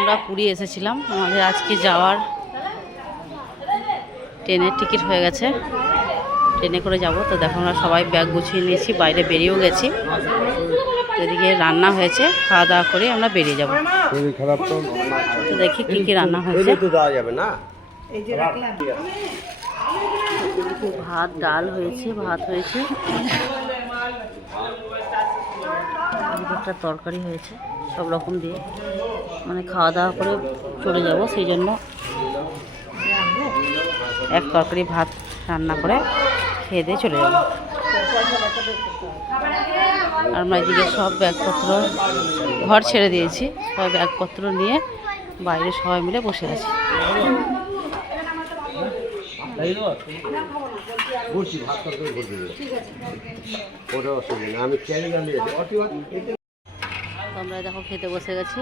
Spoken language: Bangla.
আমরা পুরী এসেছিলাম, আমাদের আজকে যাওয়ার ট্রেনের টিকিট হয়ে গেছে, ট্রেনে করে যাব। তো দেখো আমরা সবাই ব্যাগ গুছিয়ে নিয়েছি, বাইরে বেরিয়েও গেছি। এদিকে রান্না হয়েছে, খাওয়া দাওয়া করে আমরা বেরিয়ে যাব। তো দেখি কি কি রান্না হয়েছে। ভাত ডাল হয়েছে, ভাত হয়েছে, একটা তরকারি হয়েছে, সব রকম দিয়ে মানে খাওয়া দাওয়া করে চলে যাব। সেই জন্য এক তরকারি ভাত রান্না করে খেয়ে দিয়ে চলে যাব। আর আমরা এদিকে সব ব্যাগপত্র ঘর ছেড়ে দিয়েছি, সব ব্যাগপত্র নিয়ে বাইরে সবাই মিলে বসে আছি। আমরা দেখো খেতে বসে গেছি।